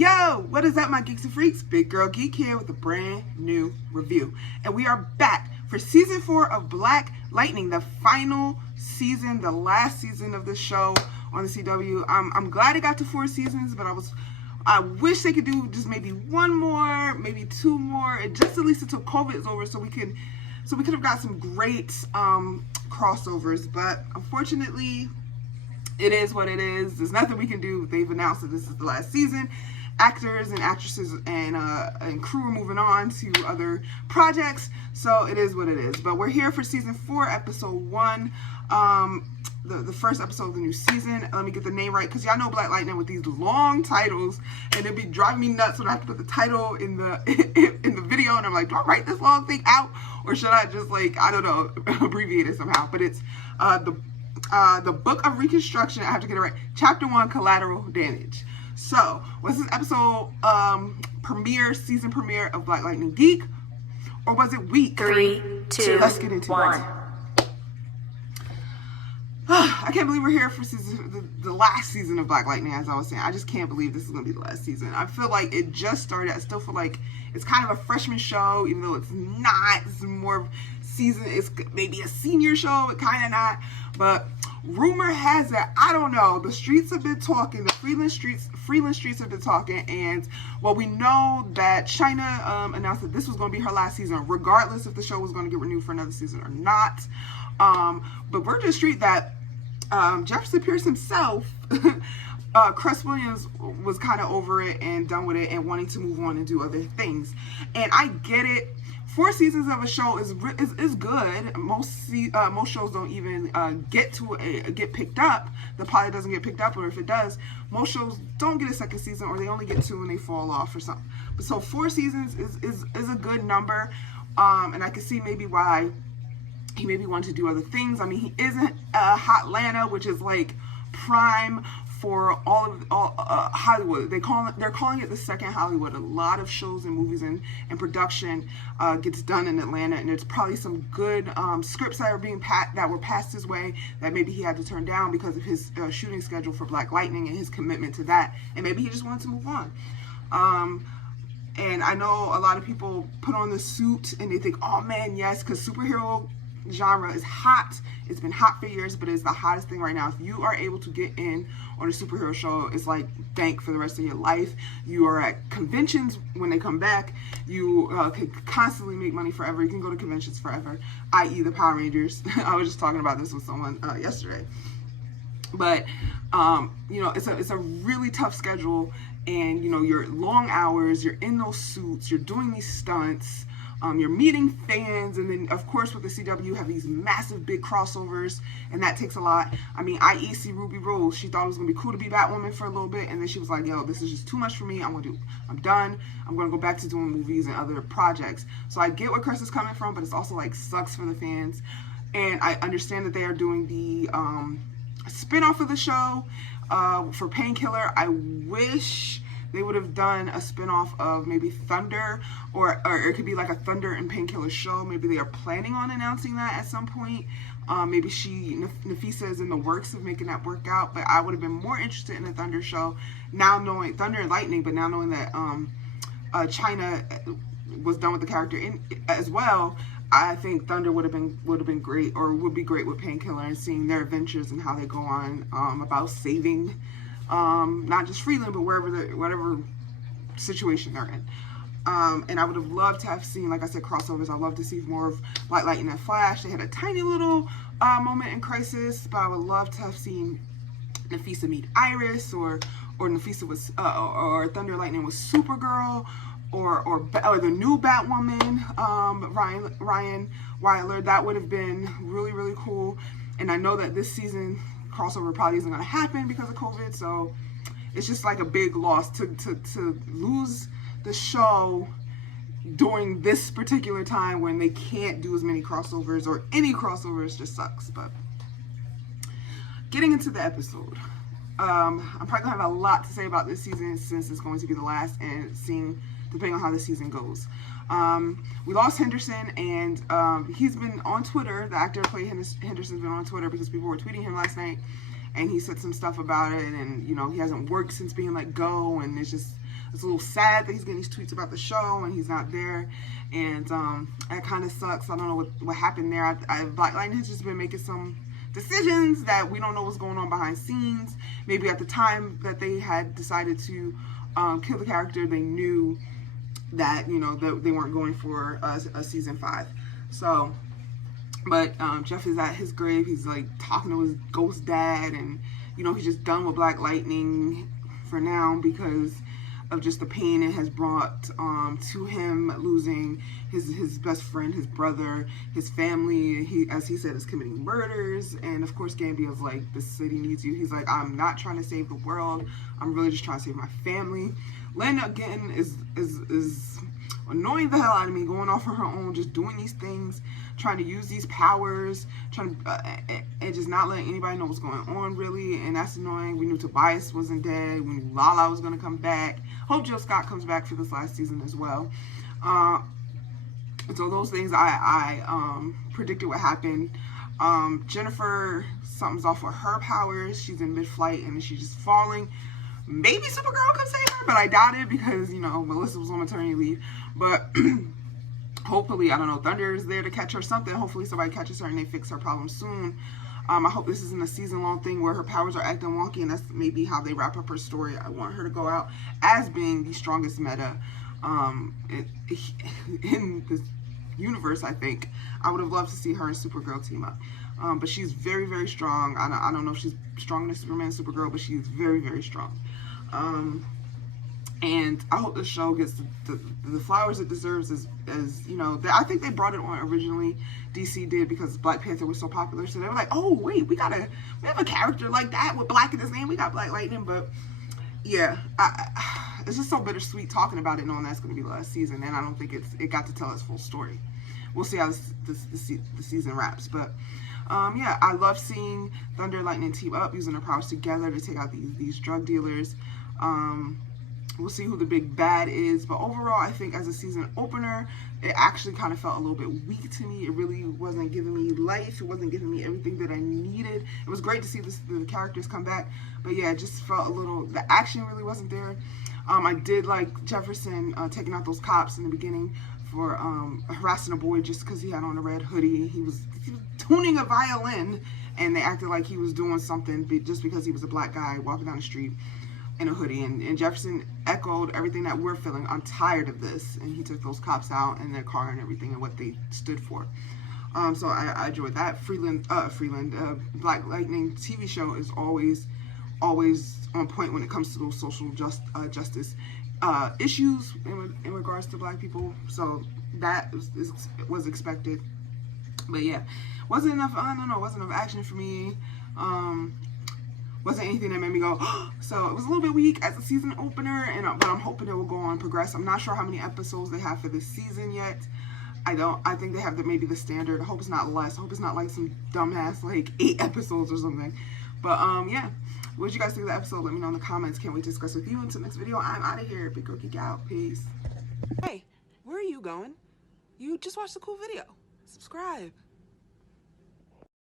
Yo, what is up, my geeks and freaks? Big Girl Geek here with a brand new review. And we are back for season 4 of Black Lightning, the final season, the last season of the show on the CW. I'm glad it got to 4 seasons, but I wish they could do just maybe one more, maybe 2 more, and just at least until COVID is over, so we could have got some great crossovers. But unfortunately, it is what it is. There's nothing we can do. They've announced that this is the last season. Actors and actresses and crew are moving on to other projects, so it is what it is. But we're here for season 4, episode 1, the first episode of the new season. Let me get the name right, because y'all know Black Lightning with these long titles, and it'd be driving me nuts when I have to put the title in the in the video, and I'm like, do I write this long thing out, or should I just, like, I don't know, abbreviate it somehow? But it's the Book of Reconstruction. I have to get it right. Chapter 1, Collateral Damage. So, was this episode season premiere of Black Lightning Geek, or was it week? 3, 2, let's get into 1. I can't believe we're here for the last season of Black Lightning, as I was saying. I just can't believe this is going to be the last season. I feel like it just started. I still feel like it's kind of a freshman show, even though it's not. It's more of season. It's maybe a senior show, but kind of not. But rumor has it, I don't know, the streets have been talking, the Freeland streets have been talking, and well, we know that China announced that this was going to be her last season, regardless if the show was going to get renewed for another season or not. But word to the street that Jefferson Pierce himself, Cress Williams, was kind of over it and done with it and wanting to move on and do other things. And I get it. 4 seasons of a show is good. Most shows don't even get picked up. The pilot doesn't get picked up, or if it does, most shows don't get a second season, or they only get 2 and they fall off or something. But so 4 seasons is a good number, and I can see maybe why he maybe wanted to do other things. I mean, he isn't Hotlanta, which is like prime for all Hollywood. They're calling it the second Hollywood. A lot of shows and movies and production gets done in Atlanta, and there's probably some good scripts that were passed his way that maybe he had to turn down because of his shooting schedule for Black Lightning and his commitment to that, and maybe he just wanted to move on. And I know a lot of people put on the suit and they think, oh man, yes, because superhero genre is hot. It's been hot for years, but it's the hottest thing right now. If you are able to get in on a superhero show, it's like bank for the rest of your life. You are at conventions when they come back. You can constantly make money forever. You can go to conventions forever, i.e. the Power Rangers. I was just talking about this with someone yesterday. But you know, it's a really tough schedule, and you know, you're long hours, you're in those suits, you're doing these stunts. You're meeting fans, and then of course with the CW you have these massive big crossovers, and that takes a lot. I mean, IEC Ruby Rose, she thought it was gonna be cool to be Batwoman for a little bit, and then she was like, yo, this is just too much for me. I'm done. I'm gonna go back to doing movies and other projects. So I get where Chris is coming from, but it's also like sucks for the fans. And I understand that they are doing the spin-off of the show for Painkiller. I wish they would have done a spin-off of maybe Thunder, or it could be like a Thunder and Painkiller show. Maybe they are planning on announcing that at some point. Maybe Nafisa is in the works of making that work out, but I would have been more interested in a Thunder show, now knowing Thunder and Lightning, but now knowing that China was done with the character as well. I think Thunder would have been great, or would be great with Painkiller, and seeing their adventures and how they go on about saving not just Freeland, but whatever situation they're in. And I would have loved to have seen, like I said, crossovers. I'd love to see more of Black Lightning and Flash. They had a tiny little moment in Crisis, but I would love to have seen Nafisa meet Iris, or Nafisa was or Thunder Lightning was Supergirl, or the new Batwoman, Ryan Weiler. That would have been really, really cool. And I know that this season crossover probably isn't going to happen because of COVID, so it's just like a big loss to lose the show during this particular time when they can't do as many crossovers, or any crossovers. Just sucks. But getting into the episode, I'm probably gonna have a lot to say about this season, since it's going to be the last, and seeing depending on how the season goes. We lost Henderson, and he's been on Twitter. The actor who played Henderson's been on Twitter because people were tweeting him last night, and he said some stuff about it, and you know, he hasn't worked since being let go, and it's just it's a little sad that he's getting these tweets about the show and he's not there, and that kind of sucks. I don't know what happened there. Black Lightning has just been making some decisions that we don't know what's going on behind scenes. Maybe at the time that they had decided to kill the character, they knew that, you know, that they weren't going for a season 5. So, but Jeff is at his grave. He's like talking to his ghost dad, and you know, he's just done with Black Lightning for now because of just the pain it has brought to him, losing his best friend, his brother, his family. He, as he said, is committing murders, and of course Gambio's like, the city needs you. He's like, I'm not trying to save the world, I'm really just trying to save my family. Lena again is annoying the hell out of me, going off on her own, just doing these things, trying to use these powers, trying to, and just not letting anybody know what's going on, really, and that's annoying. We knew Tobias wasn't dead. We knew Lala was going to come back. Hope Jill Scott comes back for this last season as well. So those things I predicted what happened. Jennifer, something's off with her powers. She's in mid-flight and she's just falling. Maybe Supergirl could save her, but I doubt it because, you know, Melissa was on maternity leave. But hopefully, I don't know, Thunder is there to catch her, something. Hopefully somebody catches her and they fix her problem soon. I hope this isn't a season-long thing where her powers are acting wonky, and that's maybe how they wrap up her story. I want her to go out as being the strongest meta in this universe, I think. I would have loved to see her and Supergirl team up. But she's very, very strong. I don't know if she's stronger than Superman and Supergirl, but she's very, very strong. And I hope the show gets the flowers it deserves, as you know. I think they brought it on originally. DC did, because Black Panther was so popular. So they were like, oh wait, we have a character like that with black in his name. We got Black Lightning. But yeah, it's just so bittersweet talking about it, knowing that's going to be the last season, and I don't think it got to tell its full story. We'll see how the season wraps. But yeah, I love seeing Thunder and Lightning team up, using their powers together to take out these drug dealers. We'll see who the big bad is. But overall, I think as a season opener, it actually kind of felt a little bit weak to me. It really wasn't giving me life. It wasn't giving me everything that I needed. It was great to see the characters come back. But yeah, it just felt a little, the action really wasn't there. I did like Jefferson taking out those cops in the beginning for harassing a boy just because he had on a red hoodie. He was tuning a violin, and they acted like he was doing something just because he was a black guy walking down the street in a hoodie. And Jefferson echoed everything that we're feeling. I'm tired of this. And he took those cops out and their car and everything and what they stood for. So I enjoyed that. Black Lightning TV show is always on point when it comes to those social justice issues in regards to black people. So that was expected. But yeah, wasn't enough, I don't know, wasn't enough action for me. Wasn't anything that made me go, so it was a little bit weak as a season opener, but I'm hoping it will go on, progress. I'm not sure how many episodes they have for this season yet. I think they have maybe the standard. I hope it's not less. I hope it's not like some dumbass, like 8 episodes or something. But yeah, what did you guys think of the episode? Let me know in the comments. Can't wait to discuss with you. Until next video, I'm out of here. Big Girl Geek out. Peace. Hey, where are you going? You just watched a cool video. Subscribe.